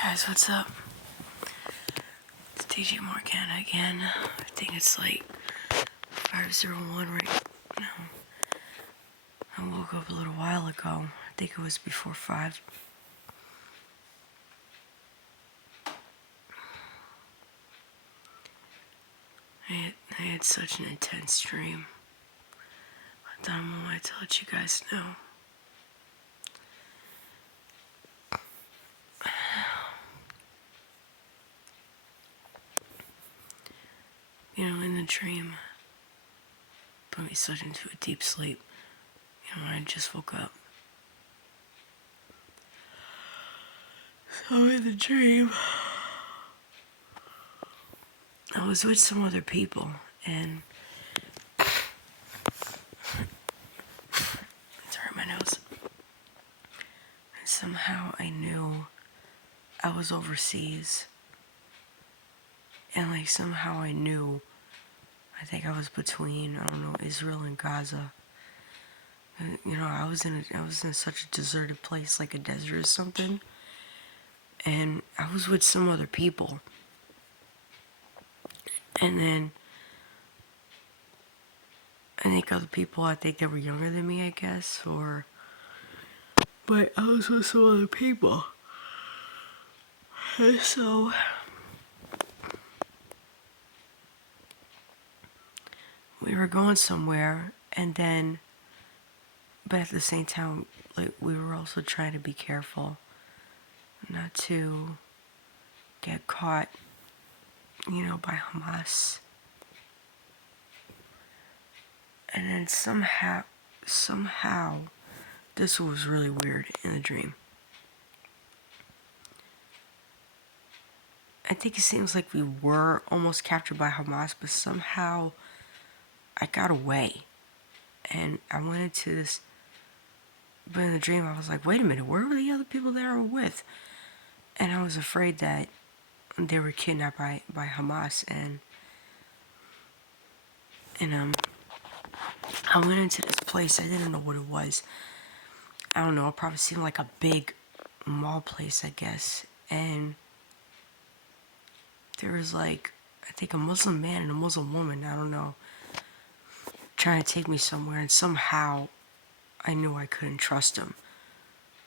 Guys, what's up? It's DJ Morgana again. I think it's like 5:01 right now. I woke up a little while ago. I think it was before 5. I had such an intense dream. I thought I wanted to let you guys know. In the dream, put me such into a deep sleep. I just woke up. So in the dream, I was with some other people, and sorry, my nose. And somehow I knew I was overseas, and somehow I knew. I think I was between Israel and Gaza. I was in such a deserted place, like a desert or something, and I was with some other people. And then I think other people, I think they were younger than me, I guess, but I was with some other people. And so we were going somewhere, but at the same time, we were also trying to be careful not to get caught, by Hamas. And then somehow, this was really weird in the dream. I think it seems like we were almost captured by Hamas, but somehow I got away. And I went into this, but in the dream I was like, wait a minute, where were the other people that I were with? And I was afraid that they were kidnapped by Hamas, and I went into this place. I didn't know what it was. I don't know, it probably seemed like a big mall place, I guess. And there was I think a Muslim man and a Muslim woman, I don't know, trying to take me somewhere, and somehow I knew I couldn't trust them.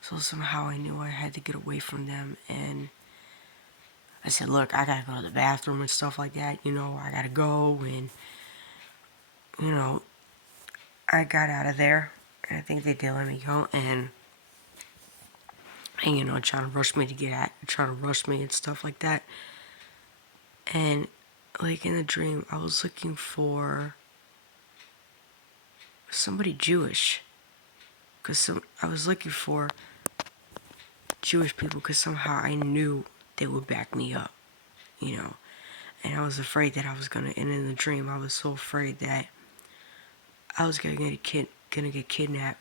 So somehow I knew I had to get away from them, and I said, look, I gotta go to the bathroom and stuff like that, I gotta go, and, I got out of there, and I think they did let me go, and trying to rush me and stuff like that. And, in the dream, I was looking for somebody Jewish, I was looking for Jewish people, because somehow I knew they would back me up, and I was afraid that I was gonna, and in the dream, I was so afraid that I was gonna get kidnapped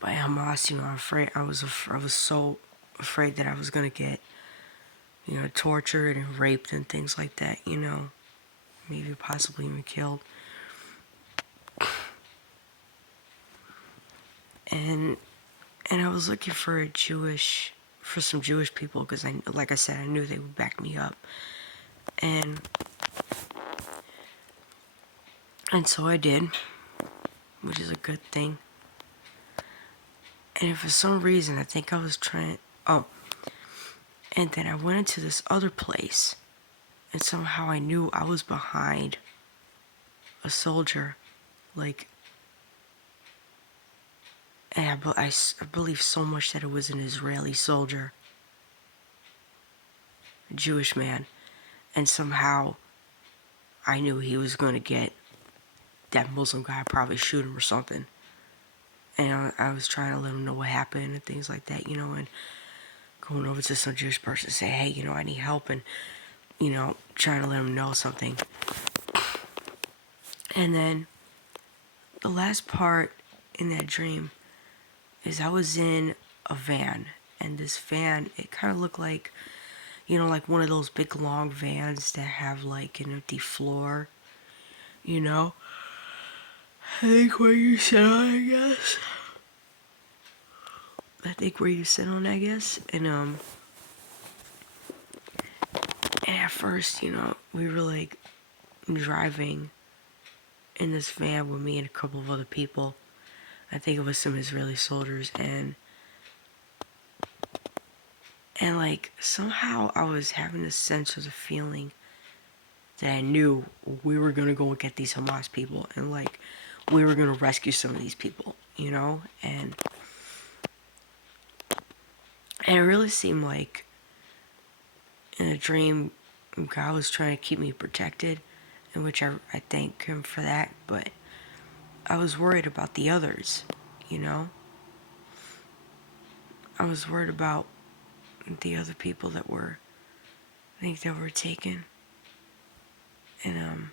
by Hamas. I was so afraid that I was gonna get, tortured and raped and things like that, maybe possibly even killed. And I was looking for some Jewish people, because like I said, I knew they would back me up. And so I did, which is a good thing. And for some reason, I think I was and then I went into this other place, and somehow I knew I was behind a soldier, and I believe so much that it was an Israeli soldier, a Jewish man, and somehow I knew he was going to get that Muslim guy, probably shoot him or something. And I was trying to let him know what happened and things like that, and going over to some Jewish person and say, hey, I need help, and, trying to let him know something. And then the last part in that dream is I was in a van, and this van, it kind of looked like, like one of those big long vans that have an empty floor, I think where you sit on, I guess. I think where you sit on, I guess. And at first, we were like driving in this van with me and a couple of other people. I think it was some Israeli soldiers, and like somehow I was having this sense of the feeling that I knew we were gonna go and get these Hamas people, and like we were gonna rescue some of these people, and it really seemed like in a dream God was trying to keep me protected, in which I thank him for that, but I was worried about the others, you know? I was worried about the other people that were, I think that were taken. And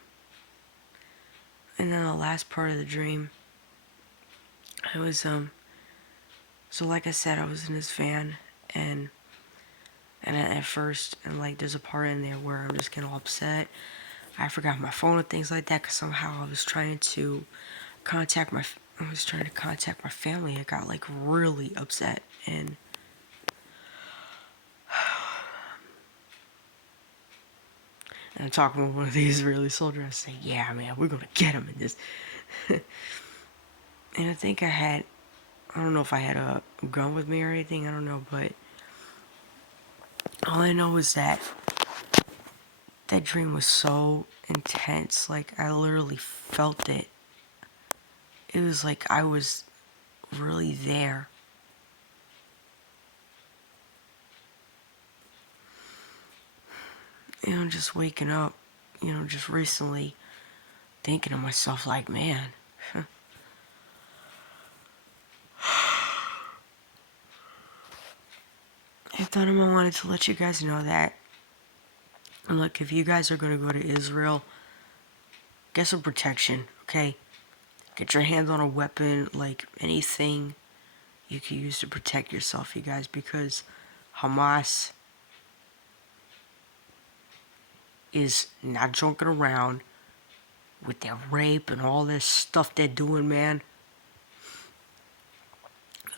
and then the last part of the dream, I was so like I said, I was in this van, and at first, and like there's a part in there where I'm just getting all upset. I forgot my phone and things like that, because somehow I was trying to contact my family. I got like really upset, and I'm talking with one of these Israeli soldiers. I say, "Yeah, man, we're gonna get him in this." And I think I don't know if I had a gun with me or anything. I don't know, but all I know is that dream was so intense. Like I literally felt it. It was like I was really there. Just waking up, just recently thinking to myself, like, man, I thought I wanted to let you guys know that. And look, if you guys are going to go to Israel, get some protection, okay? Get your hands on a weapon, like anything you can use to protect yourself, you guys, because Hamas is not joking around with their rape and all this stuff they're doing, man.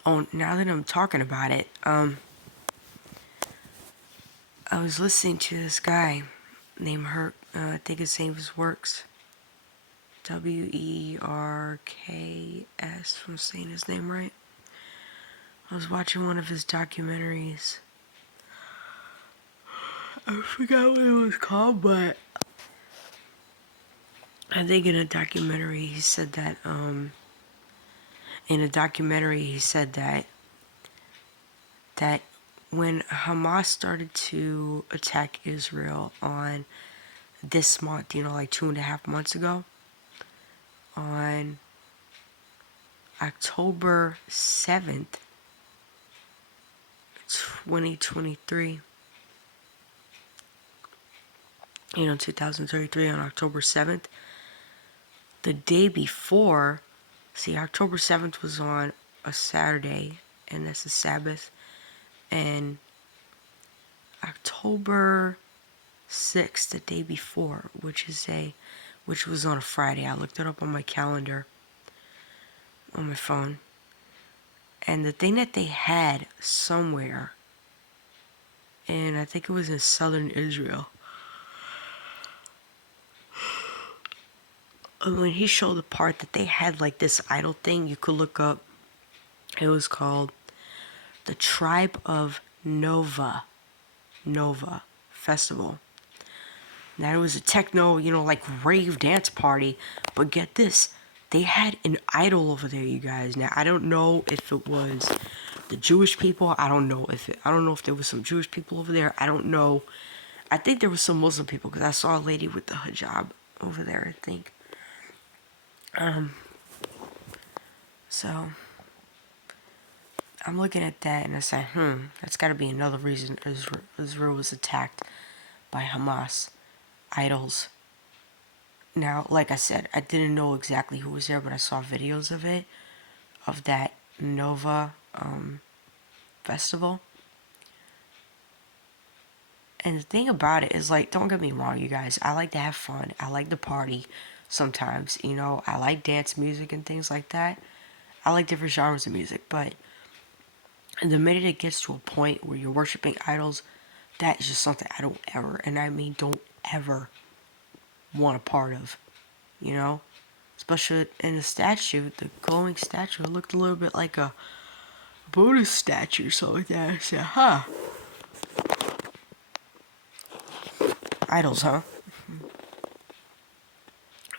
Oh, now that I'm talking about it, I was listening to this guy named Herc. I think his name is Works. Werks, if I'm saying his name right. I was watching one of his documentaries. I forgot what it was called, but I think in a documentary he said that, that when Hamas started to attack Israel on this month, like 2.5 months ago, on October 7th, 2023, 2033, on October 7th, the day before, see, October 7th was on a Saturday, and that's a Sabbath, and October 6th, the day before, which was on a Friday. I looked it up on my calendar on my phone. And the thing that they had somewhere, and I think it was in southern Israel, and when he showed the part that they had like this idol thing you could look up, it was called the Tribe of Nova Festival. Now it was a techno, like rave dance party, but get this, they had an idol over there, you guys. Now I don't know if it was the Jewish people. I don't know if there was some Jewish people over there. I don't know. I think there was some Muslim people, because I saw a lady with the hijab over there, I think. So I'm looking at that and I say, that's got to be another reason Israel was attacked by Hamas idols. Now, like I said, I didn't know exactly who was there, but I saw videos of it, of that Nova festival. And the thing about it is, like, don't get me wrong, you guys, I like to have fun. I like to party sometimes, I like dance music and things like that. I like different genres of music, but And the minute it gets to a point where you're worshiping idols, that is just something I don't ever, and I mean don't ever want a part of, you know? Especially in the statue, the glowing statue, it looked a little bit like a Buddhist statue or something like that. I said, huh. Idols, huh?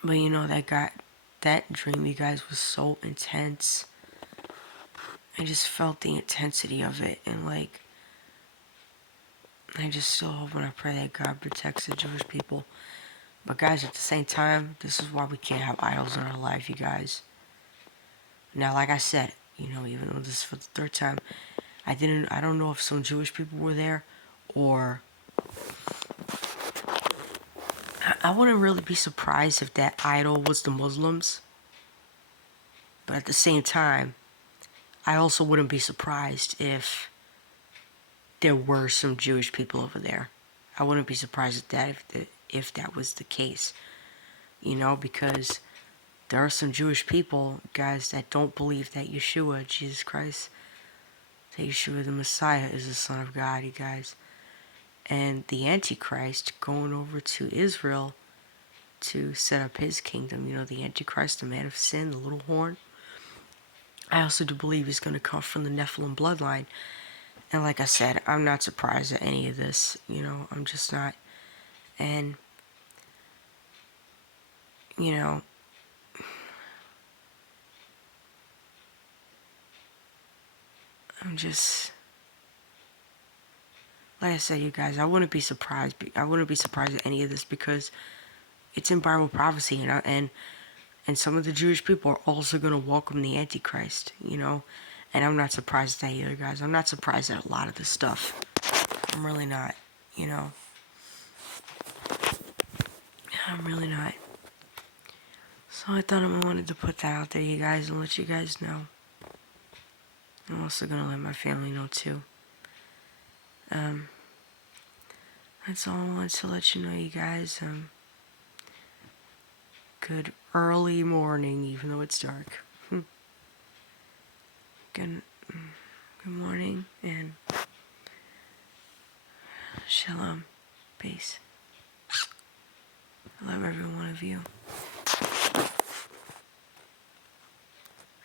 But you know, that dream, you guys, was so intense. I just felt the intensity of it, and like, I just still hope and I pray that God protects the Jewish people. But guys, at the same time, this is why we can't have idols in our life, you guys. Now, like I said, you know, even though this is for the third time, I don't know if some Jewish people were there, or I wouldn't really be surprised if that idol was the Muslims. But at the same time, I also wouldn't be surprised if there were some Jewish people over there. I wouldn't be surprised at that if that was the case. You know, because there are some Jewish people, guys, that don't believe that Yeshua, Jesus Christ, that Yeshua the Messiah is the Son of God, you guys. And the Antichrist going over to Israel to set up his kingdom, you know, the Antichrist, the man of sin, the little horn. I also do believe he's going to come from the Nephilim bloodline. And like I said, I'm not surprised at any of this, you know, I'm just not. And, you know, I'm just, like I said, you guys, I wouldn't be surprised. I wouldn't be surprised at any of this because it's in Bible prophecy, you know, and some of the Jewish people are also going to welcome the Antichrist, you know, and I'm not surprised at that either, guys. I'm not surprised at a lot of this stuff. I'm really not, you know. I'm really not. So I thought I wanted to put that out there, you guys, and let you guys know. I'm also going to let my family know, too. That's all I wanted to let you know, you guys. Good early morning, even though it's dark. Good morning, and shalom. Peace. I love every one of you.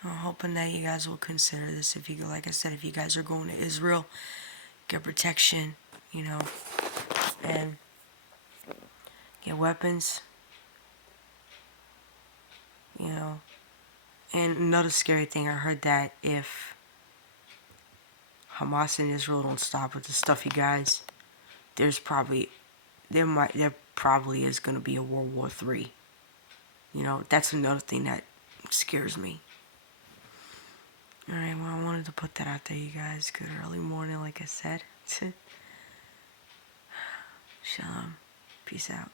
I'm hoping that you guys will consider this. If you, like I said, if you guys are going to Israel, get protection, you know, and get weapons, you know. And another scary thing, I heard that if Hamas and Israel don't stop with this stuff, you guys, there probably is going to be a World War III. You know, that's another thing that scares me. Alright, well, I wanted to put that out there, you guys. Good early morning, like I said. Shalom. Peace out.